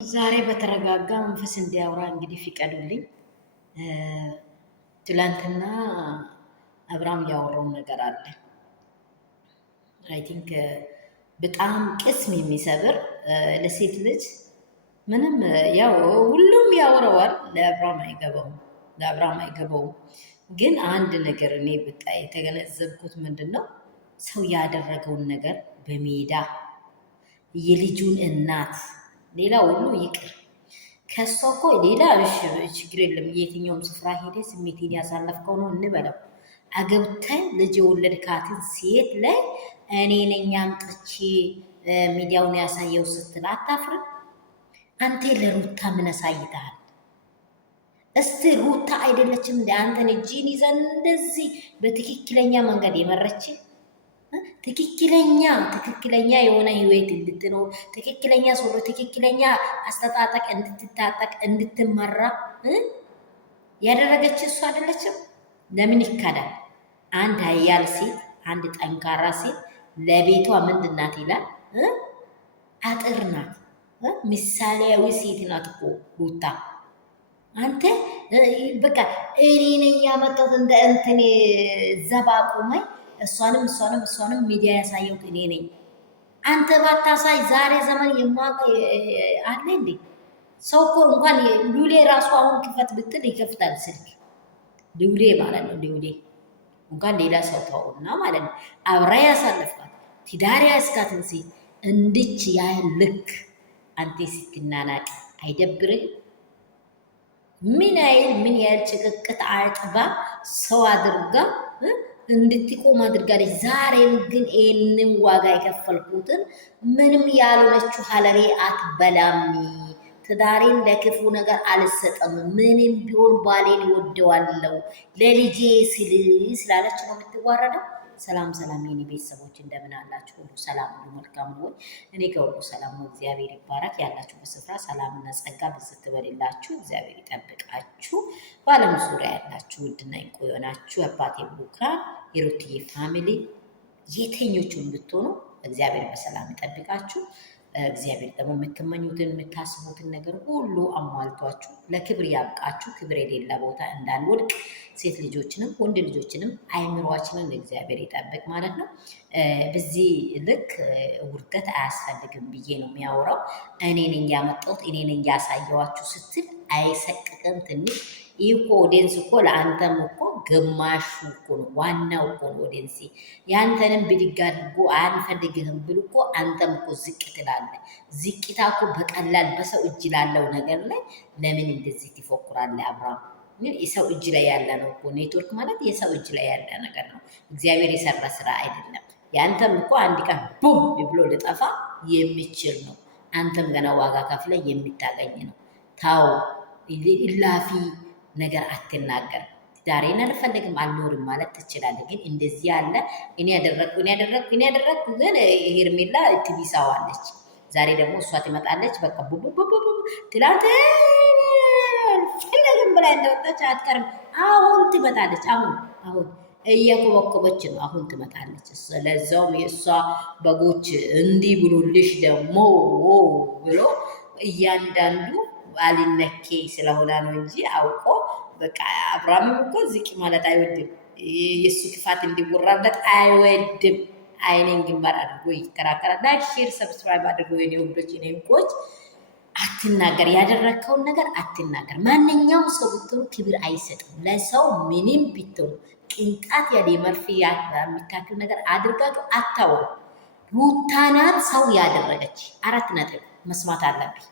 ዛሬ በተረጋጋ መንፈስ እንዲያወራ እንግዲህ ፍቀዱልኝ። ትላንትና አብርሃም ያወራው ነገር አለ። አይ ቲንክ በጣም ቅስም የሚሰብር ለሴት ልጅ ምንም ያው ሁሉም ያወራዋል፣ ለአብርሃም አይገባውም። ግን አንድ ነገር እኔ በቃ የተገነዘብኩት ምንድን ነው፣ ሰው ያደረገውን ነገር በሜዳ የልጁን እናት ሌላ ሁሉ ይቅር፣ ከሷ እኮ ሌላ ችግር የለም። የትኛውም ስፍራ ሄደ ስሜቴን ያሳለፍከው ነው እንበለው። አገብተን ልጅ የወለድካትን ሴት ላይ እኔ ነኝ አምጥቼ ሚዲያውን ያሳየው ስትል አታፍርም? አንተ ለሩታ ምን አሳይተሃል? እስቲ ሩታ አይደለችም እንደ አንተን እጅን ይዘን እንደዚህ በትክክለኛ መንገድ የመረች ትክክለኛ የሆነ ህይወት እንድትኖር ትክክለኛ ሶሮ ትክክለኛ አስተጣጠቅ እንድትታጠቅ እንድትመራ ያደረገች እሱ አይደለችም? ለምን ይካዳል? አንድ ኃያል ሴት፣ አንድ ጠንካራ ሴት ለቤቷ ምንድን ናት ይላል? አጥር ናት። ምሳሌያዊ ሴት ናት እኮ ሩታ። አንተ በቃ እኔ ነኝ ያመጣሁት እንደ እንትን ዘባ ቁመኝ እሷንም ሚዲያ ያሳየሁት እኔ ነኝ። አንተ ባታሳይ ዛሬ ዘመን የማውቀ አለ እንዴ? ሰው እኮ እንኳን ሉሌ ራሱ አሁን ክፈት ብትል ይከፍታል ስልክ። ሉሌ ማለት ነው። ሉሌ እንኳን ሌላ ሰው ተውና ማለት ነው። አብራ ያሳለፍካት ትዳር ያስካትን ሴት እንድች ያህል ልክ አንተ ስትናናቅ አይደብርህ? ምን ያህል ጭቅቅት አጥባ ሰው አድርጋ እንድትቆም አድርጋለች። ዛሬም ግን ይህንን ዋጋ የከፈልኩትን ምንም ያልሆነችው ሀለሬ አትበላም። ትዳሬን ለክፉ ነገር አልሰጠም። ምንም ቢሆን ባሌን ይወደዋለው ለልጄ ስላለች ነው የምትዋረደው። ሰላም የኔ ቤተሰቦች እንደምን አላችሁ? ሁሉ ሰላም፣ ሁሉ መልካም ነው። እኔ ከሁሉ ሰላም ነው። እግዚአብሔር ይባረክ። ያላችሁበት ስፍራ ሰላምና ጸጋ ብዝት በሌላችሁ እግዚአብሔር ይጠብቃችሁ። በዓለም ዙሪያ ያላችሁ ውድና እንቁ የሆናችሁ አባቴ ብሩካን የሩትዬ ፋሚሊ የትኞቹን ብትሆኑ እግዚአብሔር በሰላም ይጠብቃችሁ። እግዚአብሔር ደግሞ የምትመኙትን የምታስቡትን ነገር ሁሉ አሟልቷችሁ ለክብር ያብቃችሁ። ክብር የሌለ ቦታ እንዳንወድቅ ሴት ልጆችንም ወንድ ልጆችንም አይምሯችንን እግዚአብሔር ይጠብቅ ማለት ነው። በዚህ ልክ ውርደት አያስፈልግም ብዬ ነው የሚያወራው። እኔ ነኝ ያመጣሁት እኔ ነኝ ያሳየኋችሁ ስትል አይሰቅቅም ትንሽ? ይህ እኮ ኦዲየንስ እኮ ለአንተም እኮ ግማሹ እኮ ነው፣ ዋናው እኮ ነው ኦዲየንስ። ያንተንም ብድግ አድርጎ አንፈልግህም ብል እኮ አንተም እኮ ዝቅ ትላለህ። ዝቅታ እኮ በቀላል በሰው እጅ ላለው ነገር ላይ ለምን እንደዚህ ትፎክራለህ? አብርሃም የሰው እጅ ላይ ያለ ነው እኮ ኔትወርክ ማለት የሰው እጅ ላይ ያለ ነገር ነው። እግዚአብሔር የሰራ ስራ አይደለም። ያንተም እኮ አንድ ቀን ቡም ብሎ ልጠፋ የሚችል ነው። አንተም ገና ዋጋ ከፍለ የሚታገኝ ነው። ታው ኢላፊ ነገር አትናገር። ትዳሬን አልፈልግም አልኖርም ማለት ትችላለህ። ግን እንደዚህ ያለ እኔ ያደረግኩ ግን ሄርሜላ ትቢሳዋለች። ዛሬ ደግሞ እሷ ትመጣለች። በቃ ቡቡቡቡ ትላንት ፈለግም ብላ እንደወጣች አትቀርም። አሁን ትመጣለች። አሁን እየኮበኮበች ነው። አሁን ትመጣለች። ለዛውም የእሷ በጎች እንዲህ ብሎልሽ ደግሞ ብሎ እያንዳንዱ አልነኬ ስለሆነ ነው እንጂ አውቆ በቃ አብርሃምም እኮ ዝቅ ማለት አይወድም። የእሱ ክፋት እንዲወራለት አይወድም። አይኔን ግንባር አድርጎ ይከራከራል። ላይክ፣ ሼር፣ ሰብስክራይብ አድርጎ የኔ ወንዶች የኔ እንቁዎች። አትናገር፣ ያደረግከውን ነገር አትናገር። ማንኛውም ሰው ብትሆኑ ክብር አይሰጥም ለሰው ምንም ቢትሆኑ። ቅንጣት ያለ መርፌ የሚታክል ነገር አድርጋችሁ አታወሩ። ሩታ ናት ሰው ያደረገች። 4 ነጥብ መስማት አለብኝ።